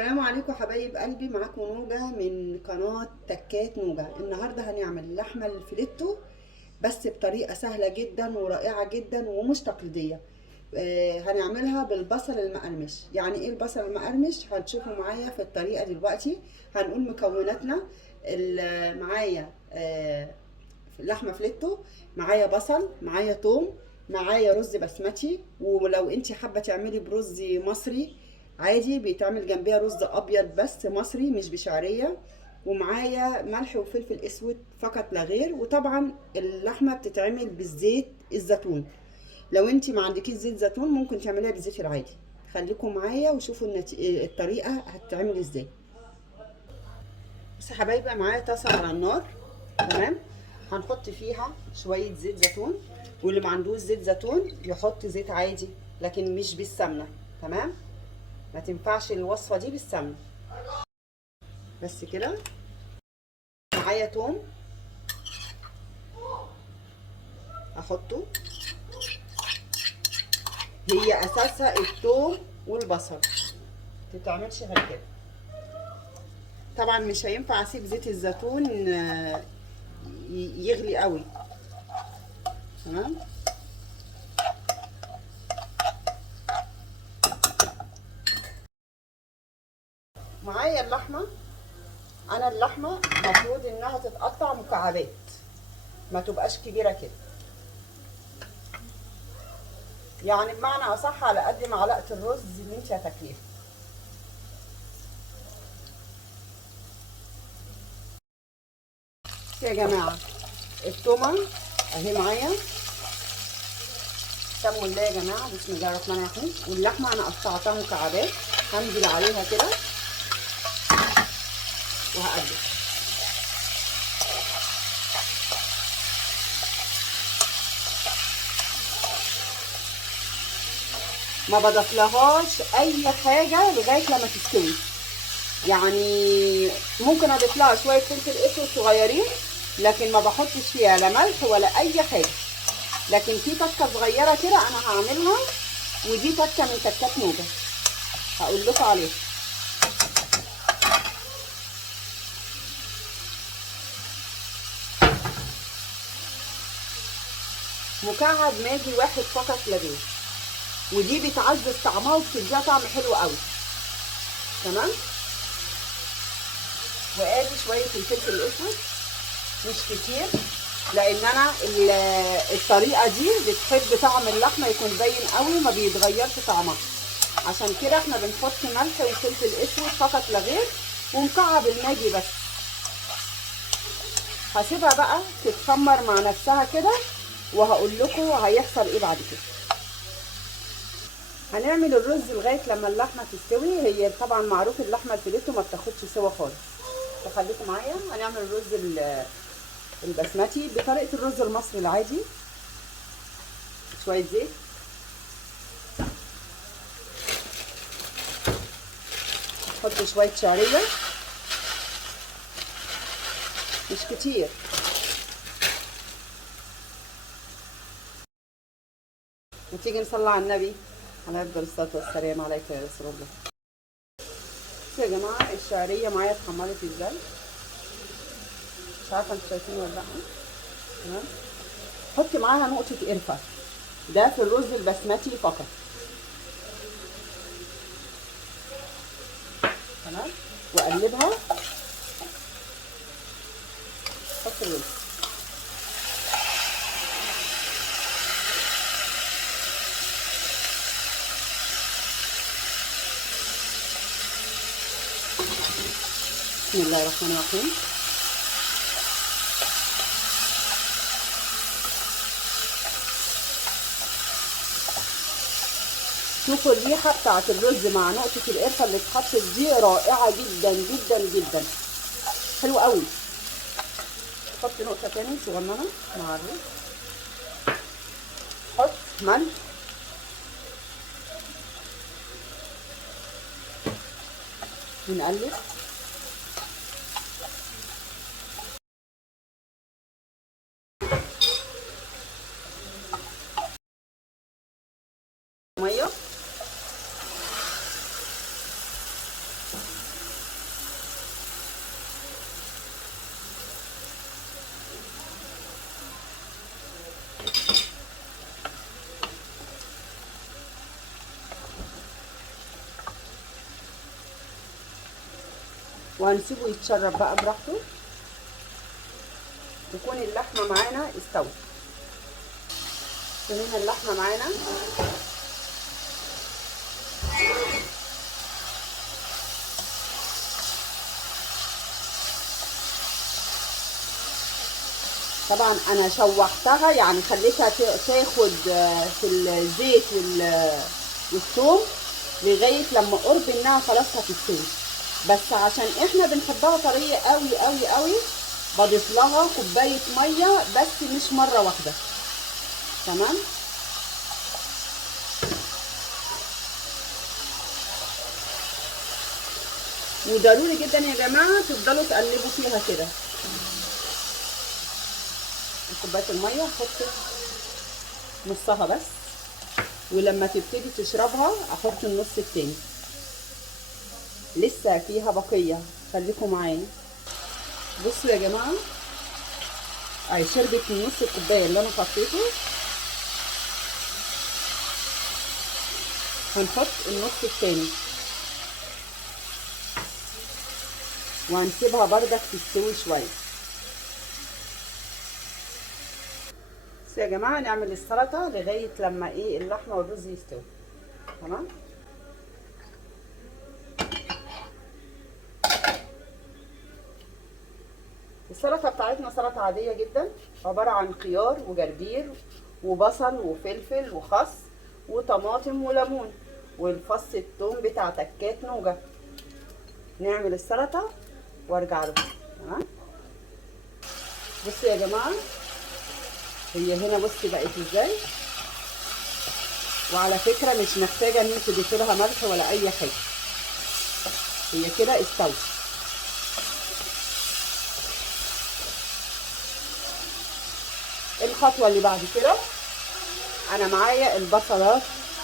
السلام عليكم حبايب قلبي، معاكم نوجة من قناة تكات نوجة. النهاردة هنعمل اللحمة الفيليتو بس بطريقة سهلة جدا ورائعة جدا ومش تقليدية. هنعملها بالبصل المقرمش. يعني ايه البصل المقرمش؟ هتشوفوا معايا في الطريقة دلوقتي. هنقول مكوناتنا. معايا لحمة فيليتو، معايا بصل، معايا توم، معايا رز بسمتي، ولو انت حابة تعملي برز مصري عادي بيتعمل جنبيها رز ابيض بس مصري مش بشعريه، ومعايا ملح وفلفل اسود فقط لا غير. وطبعا اللحمه بتتعمل بالزيت الزيتون. لو انت ما عندكيش زيت زيتون ممكن تعمليها بالزيت العادي. خليكم معايا وشوفوا الطريقه هتتعمل ازاي. بس يا حبايبي، معايا طاسه على النار. تمام. هنحط فيها شويه زيت زيتون، واللي ما عندوش زيت زيتون يحط زيت عادي لكن مش بالسمنه. تمام. ما تنفعش الوصفه دي بالسمنه. بس كده. معايا توم احطه. هي اساسها التوم والبصل، متتعملش غير كده. طبعا مش هينفع اسيب زيت الزيتون يغلي قوي. تمام. معايا اللحمه. انا اللحمه المفروض انها تتقطع مكعبات، ما تبقاش كبيره كده. يعني بمعنى اصح على قد معلقه الرز اللي انت هتاكليها. يا جماعه، التومه اهي معايا. سموا الله يا جماعه، بسم الله الرحمن الرحيم. واللحمه انا قطعتها مكعبات، هنزل عليها كده وهقلب. ما بضيفلهاش اي حاجه لغايه لما تستوي. يعني ممكن اضيف لها شويه فلفل اسود صغيرين، لكن ما بحطش فيها لا ملح ولا اي حاجه. لكن في تكه صغيره كده انا هعملها، ودي تكه من تكات نوجه هقول لكم عليها. مكعب ماجي واحد فقط لا غير، ودي بتعزز طعمها وبتديها طعم حلو قوي. تمام. وادي شويه الفلفل الاسود، مش كتير، لان انا الطريقه دي بتحب طعم اللحمه يكون باين قوي وما بيتغيرش طعمها. عشان كده احنا بنحط ملح وفلفل اسود فقط لا غير، ومكعب الماجي بس. هسيبها بقى تتخمر مع نفسها كده، وهقول لكم هيحصل ايه بعد كده. هنعمل الرز لغايه لما اللحمه تستوي. هي طبعا معروف اللحمه الفيليتو ما بتاخدش سوا خالص. فخليكم معايا. هنعمل الرز البسمتي بطريقه الرز المصري العادي. شويه زيت، نحط شويه شعريه مش كتير، وتيجي نصلي على النبي عليه افضل الصلاه والسلام. عليك يا رسول الله. يا جماعه، الشعريه معايا اتحمرت ازاي، مش عارفه انتوا شايفين ولا لا. تمام. حطي معاها نقطه قرفه، ده في الرز البسمتي فقط. تمام. واقلبها. حط الرز. بسم الله الرحمن الرحيم. شوفوا الريحه بتاعت الرز مع نقطه القرفه اللي اتحطت دي رائعه جدا جدا جدا، حلو قوي. حط نقطه تاني صغننه مع الرز. حط ملح، ونقلب. ميه. وهنسيبه يتشرب بقى براحته، تكون اللحمه معانا استوت. هنا اللحمه معانا طبعا انا شوحتها، يعني خليتها تاخد في الزيت والثوم لغايه لما قرب انها خلاص هتستوي. بس عشان احنا بنحبها طريه قوي قوي قوي بضيف لها كوبايه ميه، بس مش مره واحده. تمام. وضروري جدا يا جماعه تفضلوا تقلبوا فيها كده. كوبايه الميه هحط نصها بس، ولما تبتدي تشربها احط النص التاني، لسه فيها بقيه، خليكم معايا. بصوا يا جماعه اهي شربت من نص الكوبايه اللي انا حطيته. هنحط النص التاني وهنسيبها بردك تستوي شويه. بس يا جماعه نعمل السلطه لغايه لما اللحمه والرز يستوي. تمام. السلطه بتاعتنا سلطه عاديه جدا، عباره عن خيار وجرجير وبصل وفلفل وخس وطماطم وليمون والفص الثوم بتاع تكات نوجه. نعمل السلطه وارجع لكم. تمام. بصوا يا جماعه هي هنا بصي بقت ازاي، وعلى فكره مش محتاجه ان انت تضيفي لها ملح ولا اي حاجه، هي كده استوت. الخطوه اللي بعد كده انا معايا البصلات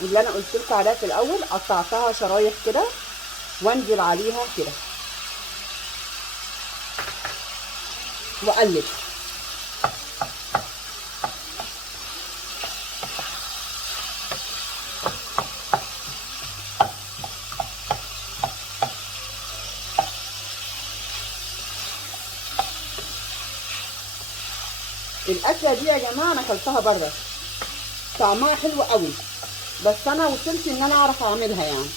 اللي انا قلت لكم عليها في الاول، قطعتها شرايح كده وانزل عليها كده واقلب. الاكله دي يا جماعه انا اكلتها بره، طعمها حلو قوي، بس انا وصلت ان انا اعرف اعملها يعني.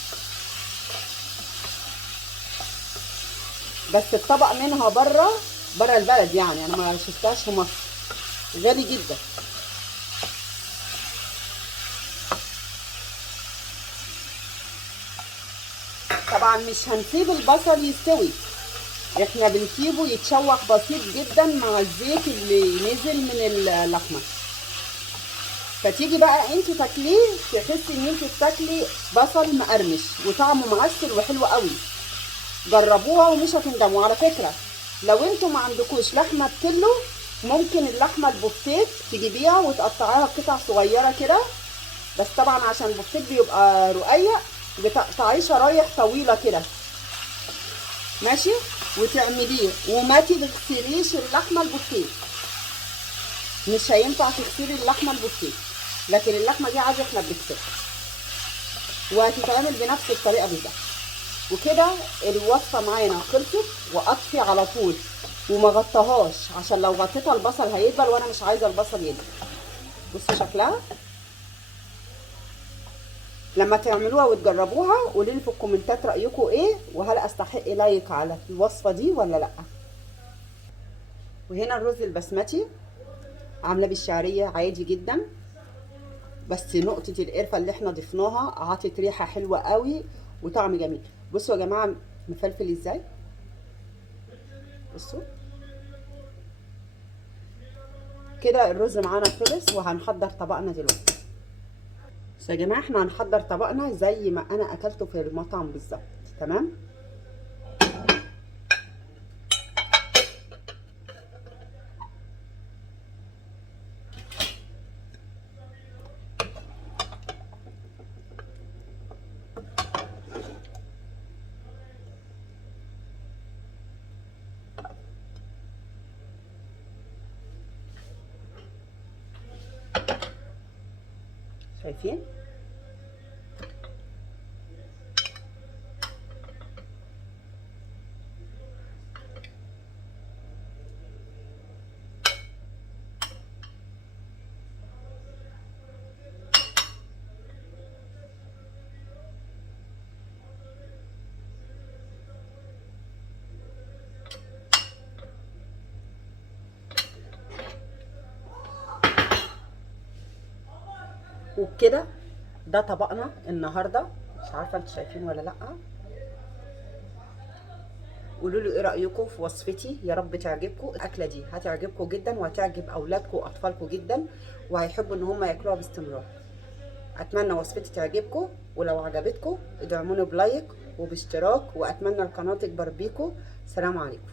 بس الطبق منها بره البلد، يعني انا ما شفتهاش في مصر، غالي جدا. طبعا مش هنسيب البصل يستوي، احنا بنسيبه يتشوح بسيط جدا مع الزيت اللي نزل من اللحمه. فتيجي بقى انت تاكليه تحسي ان انت بتاكلي بصل مقرمش وطعمه معسل وحلو قوي. جربوها ومش هتندموا. على فكره لو انتوا ما عندكوش لحمه بكيلو، ممكن اللحمه البفتيك تجيبيها وتقطعيها قطع صغيره كده، بس طبعا عشان البفتيك بيبقى رقيق بتقطعيه شرايح طويله كده، ماشي، وتعمليه. وما تغسليش اللحمه البفتيك، مش هينفع تغسلي اللحمه البفتيك، لكن اللحمه دي عادي احنا بنغسلها، وهتتعمل بنفس الطريقه بالظبط. وكده الوصفه معانا خلصت. واطفي على طول وما غطاهاش، عشان لو غطيتها البصل هيدبل وانا مش عايزه البصل يدبل. بصوا شكلها. لما تعملوها وتجربوها قولوا لي في الكومنتات رايكم ايه، وهل استحق لايك على الوصفه دي ولا لا. وهنا الرز البسمتي عامله بالشعريه عادي جدا، بس نقطه القرفه اللي احنا ضفناها عطت ريحه حلوه قوي وطعم جميل. بصوا يا جماعه مفلفل ازاي، بصوا كده. الرز معانا خلص وهنحضر طبقنا دلوقتي. بس يا جماعه احنا هنحضر طبقنا زي ما انا اكلته في المطعم بالظبط. تمام. شايفين وبكده ده طبقنا النهارده. مش عارفه انتوا شايفين ولا لا. قولوا لي ايه رايكم في وصفتي، يا رب تعجبكم. الاكله دي هتعجبكم جدا وهتعجب اولادكم واطفالكم جدا، وهيحبوا ان هم ياكلوها باستمرار. اتمنى وصفتي تعجبكم، ولو عجبتكم ادعموني بلايك وباشتراك، واتمنى القناه تكبر بيكم. سلام عليكم.